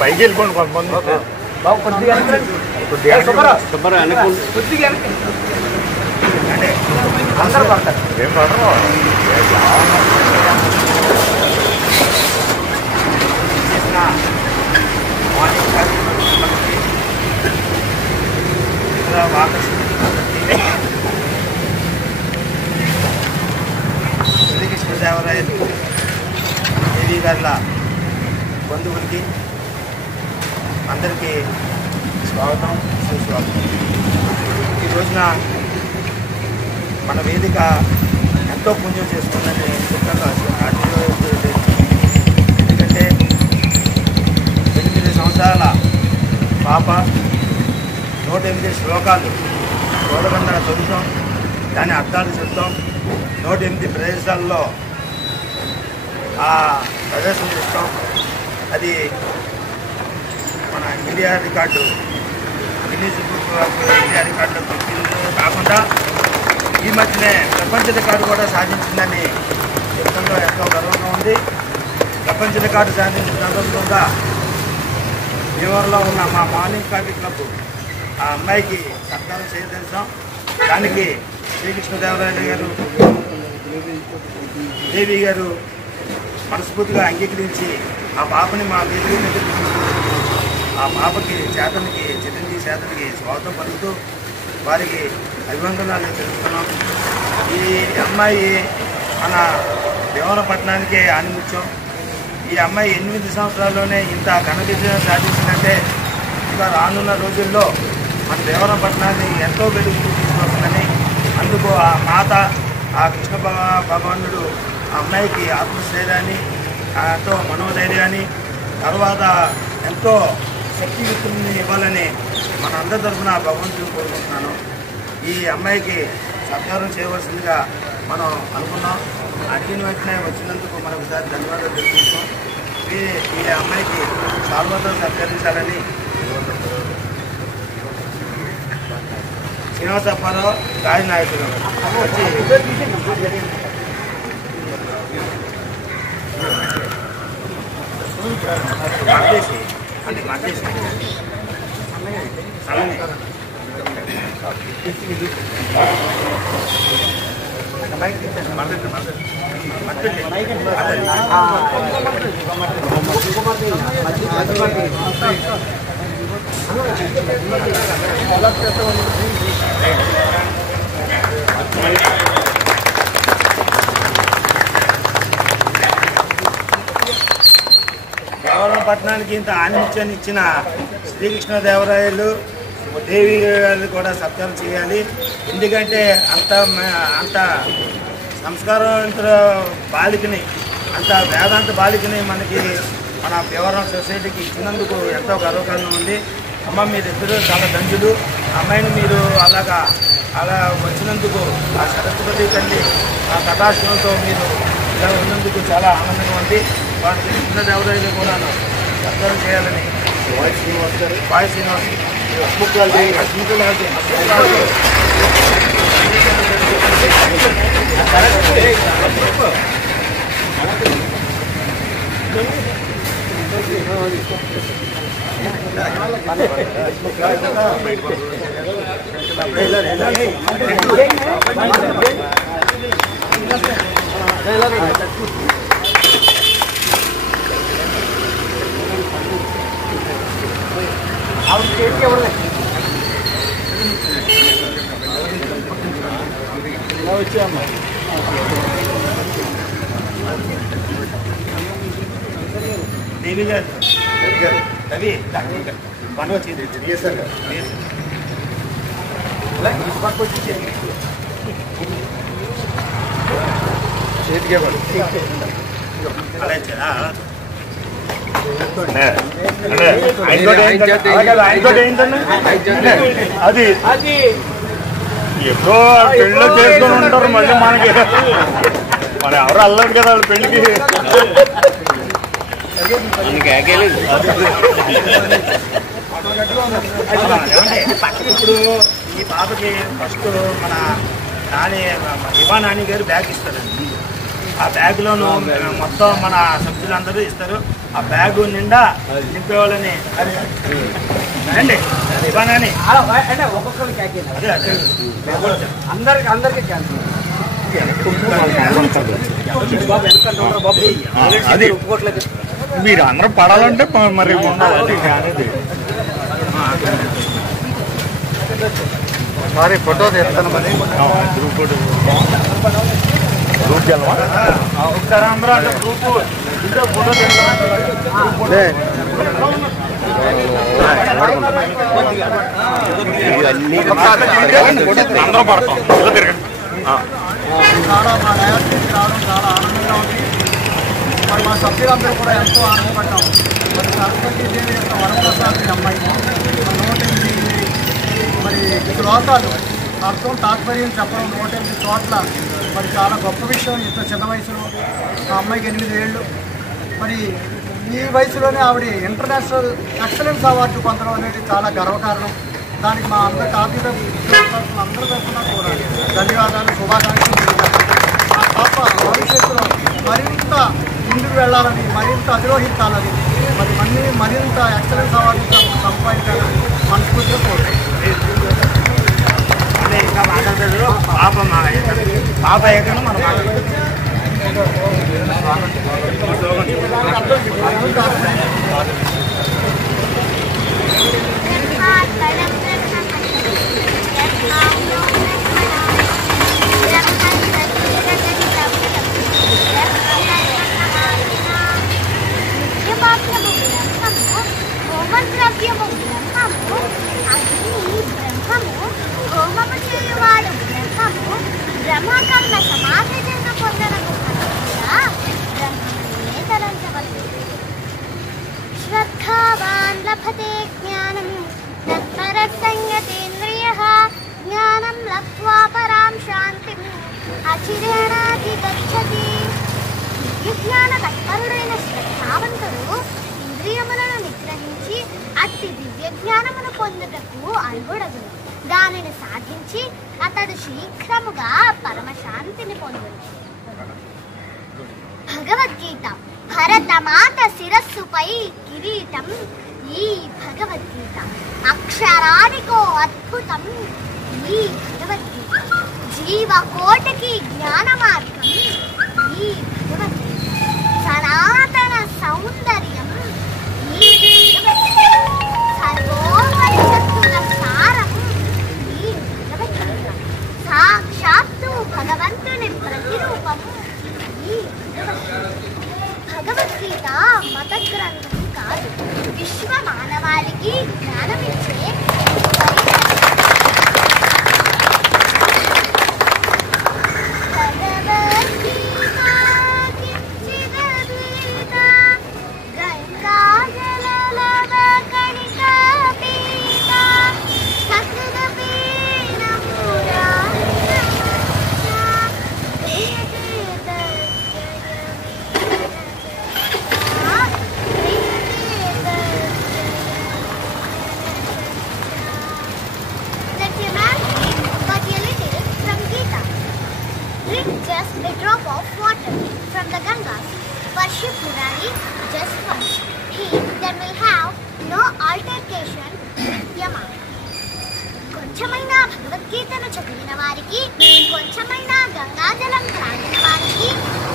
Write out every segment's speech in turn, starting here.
పైకి వెళ్ళిపోండి కొంతమంది బాబు కొద్దిగా కొద్దిగా అందరూ పడతారు ఏం పడరు శ్రీకృష్ణదేవరాయలు దేవి గారి బంధువులకి అందరికీ స్వాగతం సుస్వాగతం. ఈ రోజున మన వేదిక ఎంతో పుణ్యం చేసుకుందని చెప్పాను. ఎందుకంటే 8 సంవత్సరాల పాప 108 శ్లోకాలు చూడకుండా చదువుతాం, దాని అర్థాలు చెప్తాం, 108 ప్రదేశాల్లో ప్రదర్శన చేస్తాం. అది మన India record Guinness book of India రికార్డులో కాకుండా ఈ మధ్యనే ప్రపంచ రికార్డు కూడా సాధించిందని చెప్పడంలో ఎంతో గర్వంగా ఉంది. ప్రపంచ రికార్డు సాధించిన సందర్భంగా భీమవరంలో ఉన్న మా మార్నింగ్ కాఫీ క్లబ్ ఆ అమ్మాయికి సత్కారం చేయదలిచాం. దానికి శ్రీకృష్ణదేవరాయలు గారు దేవి గారు మనస్ఫూర్తిగా అంగీకరించి ఆ పాపని మా వేదిక మీద ఆ పాపకి చిరంజీవి చేతనికి స్వాగతం పలుకుతూ వారికి అభివందనాలు తెలుపుతున్నాం. ఈ అమ్మాయి మన భీమవరపట్నానికే ఆనిముత్యం. ఈ అమ్మాయి 8 సంవత్సరాల్లోనే ఇంత ఘన విజయం సాధించిందంటే ఇంకా రానున్న రోజుల్లో మన భీమవరపట్నాన్ని ఎంతో వెలుగు తీసుకొస్తుందని, అందుకు ఆ మాత ఆ కృష్ణ భగవానుడు ఆ అమ్మాయికి ఆత్మస్థైర్యాన్ని ఎంతో మనోధైర్యాన్ని తర్వాత ఎంతో శక్తియుక్తుల్ని ఇవ్వాలని మన అందరి తరఫున భగవంతుని కోరుకుంటున్నాను. ఈ అమ్మాయికి సత్కారం చేయవలసిందిగా మనం అనుకున్నాం. అడిగిన వెంటనే వచ్చినందుకు మరొకసారి ధన్యవాదాలు తెలుపుకుంటాం. ఈ అమ్మాయికి సాల్వతో సత్కరించాలని శ్రీనివాసప్పారావు రాజ నాయకులు వచ్చి భీమవరపట్నానికి ఇంత ఆనిముత్యాన్ని ఇచ్చిన శ్రీకృష్ణదేవరాయలు దేవి గారిని కూడా సత్కారం చేయాలి. ఎందుకంటే అంత సంస్కారవంతుల బాలికని, అంత వేదాంత బాలికని మనకి మన భీమవరం సొసైటీకి ఇచ్చినందుకు ఎంతో గర్వకారణం ఉంది. అమ్మ మీరిద్దరూ చాలా ధన్యులు. అమ్మాయిని మీరు అలా వచ్చినందుకు ఆ సరస్వతి తల్లి ఆ కటాక్షంతో మీరు ఇలా ఉన్నందుకు చాలా ఆనందంగా ఉంది. వారి కృష్ణదేవరాయలు కూడా సత్కారం చేయాలని వాయి శ్రీనివాస్ వచ్చామ్మా దేవి గారు రవి పండుగ చేశారు చేతికే పడు అలా ఇచ్చారా అది ఎప్పుడో పెళ్ళిలో చేసుకొని ఉంటారు మళ్ళీ మనకి మన ఎవరు అల్లరు కదా వాళ్ళ పెళ్లికి ఇప్పుడు ఈ పాపకి ఫస్ట్ మన యువ నాని గారు బ్యాగ్ ఇస్తారండి. ఆ బ్యాగ్లోనూ మొత్తం మన సభ్యులందరూ ఇస్తారు. ఆ బ్యాగ్ నిండా నింపేవాళ్ళని అండి యువ నాని అదే అదే అది మీరు అందరూ పడాలంటే మరి ఉండాలి. సారీ ఫోటో తీస్తాను మరి గ్రూప్ ఫోటో గ్రూప్ వెళ్ళమా ఒకసారి అందరూ అంటే గ్రూప్ ఇంట్లో ఫోటో అందరూ పడతాం తిరగండి. చాలా మా డయాస్కి రావడం చాలా ఆనందంగా ఉంది. మరి మా సభ్యులందరూ కూడా ఎంతో ఆనందపడ్డాం. మరి సరస్వతీదేవి యొక్క వరప్రసాది అమ్మాయి 108 మరి శ్లోకాలు అర్థం తాత్పర్యం చెప్పడం 108 చోట్ల మరి చాలా గొప్ప విషయం. ఇంత చిన్న వయసులో ఆ అమ్మాయికి 8 ఏళ్ళు. మరి ఈ వయసులోనే ఆవిడ ఇంటర్నేషనల్ ఎక్సలెన్స్ అవార్డు పొందడం అనేది చాలా గర్వకారణం. దానికి మా అందరి కాపీలో అందరూ తరఫున కూడా ధన్యవాదాలు, శుభాకాంక్షలు. ఆ పాప భవిష్యత్తులో మరింత ముందుకు వెళ్ళాలని, మరింత అధిరోహించాలని, మరింత ఎక్సలెన్స్ అవార్డు సంపాదించాలని మనస్ఫూర్తిగా కోరుకుంటున్నాం. ఇంకా మాట్లాడతారు పాప ఏకను మనం బ్రహ్మకర్మ సమాధి జన్మ పొందనకు బ్రహ్మనే తరంచవలెను. శ్రద్ధావాన్ లభతే జ్ఞానం తత్పరః సంయతేంద్రియః జ్ఞానం లబ్ధ్వా పరాం శాంతిం అచిరేణాధిగచ్చతి. విజ్ఞాన తత్పరుడైన శ్రద్ధావంతుడు ఇంద్రియములను నిగ్రహించి అట్టి దివ్య జ్ఞానమును పొందుటకు అర్హుడగును. దానిని సాధించి అతడు శీఘ్రముగా పరమశాంతిని పొందును. భగవద్గీత భరతమాత శిరస్సుపై కిరీటం. ఈ భగవద్గీత అక్షరానికో అద్భుతం. ఈ భగవద్గీత జీవకోటికి జ్ఞాన మార్గం. ఈ భగవద్గీత సనాతన సౌందర్యం. ఈ భగవద్గీత సర్వోపనిషత్తుల సారం. ఈ భగవద్గీత సాక్షాత్తు భగవంతుని ప్రతిరూపం. ఈ భగవద్గీత మత గ్రంథం కాదు, విశ్వ మానవాళికి జ్ఞానమిచ్చే just a drop of water from the Gangas. Worship Murari just once. He then will have no altercation with Yama. కొంచెమైనా భగవద్గీతను చదివిన వారికి, కొంచెమైనా గంగాజలం త్రాగిన వారికి,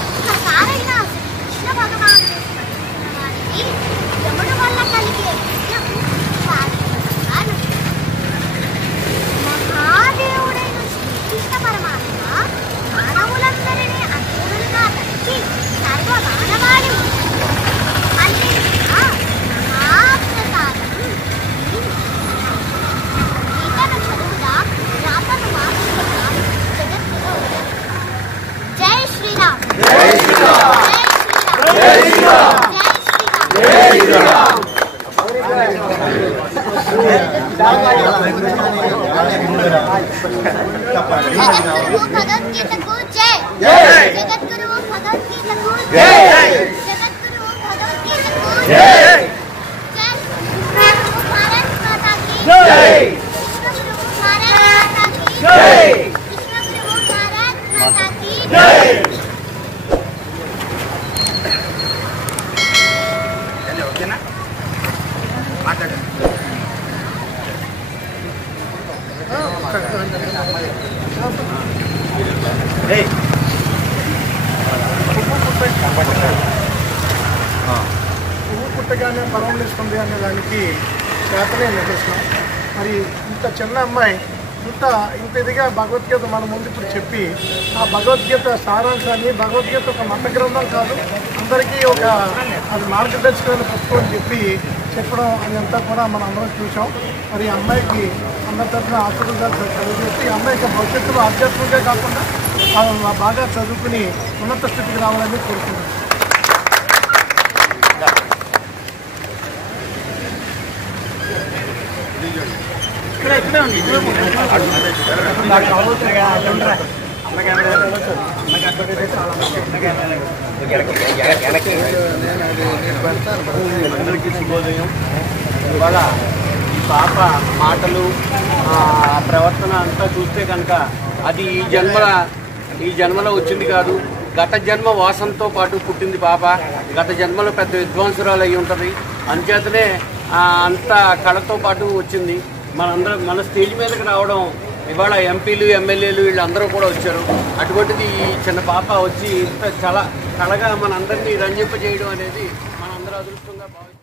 ఒక్కసారైనా కృష్ణ భగవానుడు స్మరించిన వారికి యముడు వల్ల కలిగే పుణ్యం శాశ్వతంగా మహాదేవుడైన శ్రీకృష్ణ పరమాత్మ మానవులందరినీ అధీనులుగా తలచి సర్వ మానవాళి అందించిన మహాప్రసాదం గీతను చదువుదా రాతను మార్చుకున్నా జగత్తులో. జై శ్రీరామ్, జై శ్రీరామ్, జై శ్రీరామ్, జై శ్రీరామ్. జగద్గురు భగవద్గీతకు జై. జగద్గురు భగవద్గీతకు జై. జగద్గురు భగవద్గీతకు జై. జై కృష్ణ భారత్ మాతా కీ జై. కృష్ణ భారత్ మాతా కీ జై. కృష్ణ భారత్ మాతా కీ జై. ఓకేనా మాట్లాడండి. పువ్వు పుట్టగానే పరవలిస్తుంది అనే దానికి చేతనే నిదర్శనం. మరి ఇంత చిన్న అమ్మాయి ఇంత ఇదిగా భగవద్గీత మన ముందు ఇప్పుడు చెప్పి ఆ భగవద్గీత సారాంశాన్ని, భగవద్గీత ఒక మత గ్రంథం కాదు, అందరికీ అది మార్గదర్శకమైన పుస్తకం అని చెప్పడం అదంతా కూడా మనం అందరం చూసాం. మరి అమ్మాయికి అందరి తరఫున ఆశీర్వాదాలు కలిగేసి ఈ అమ్మాయికి భవిష్యత్తులో ఆధ్యాత్మికంగా కాకుండా బాగా చదువుకుని ఉన్నత స్థితికి రావాలని కోరుకుంటున్నాను. అందరికీ శుభోదయం. ఇవాళ ఈ పాప మాటలు ప్రవర్తన అంతా చూస్తే కనుక అది ఈ జన్మలో వచ్చింది కాదు, గత జన్మ వాసనతో పాటు పుట్టింది పాప. గత జన్మలో పెద్ద విద్వాంసురాలు అయి ఉంటుంది, అంచేతనే అంత కళతో పాటు వచ్చింది. మన స్టేజ్ మీదకి రావడం ఇవాళ ఎంపీలు, ఎమ్మెల్యేలు వీళ్ళందరూ కూడా వచ్చారు. అటువంటిది ఈ చిన్న పాప వచ్చి ఇంత కళగా మనందరినీ రంజింపజేయడం అనేది మనందరూ అదృష్టంగా భావిస్తాం.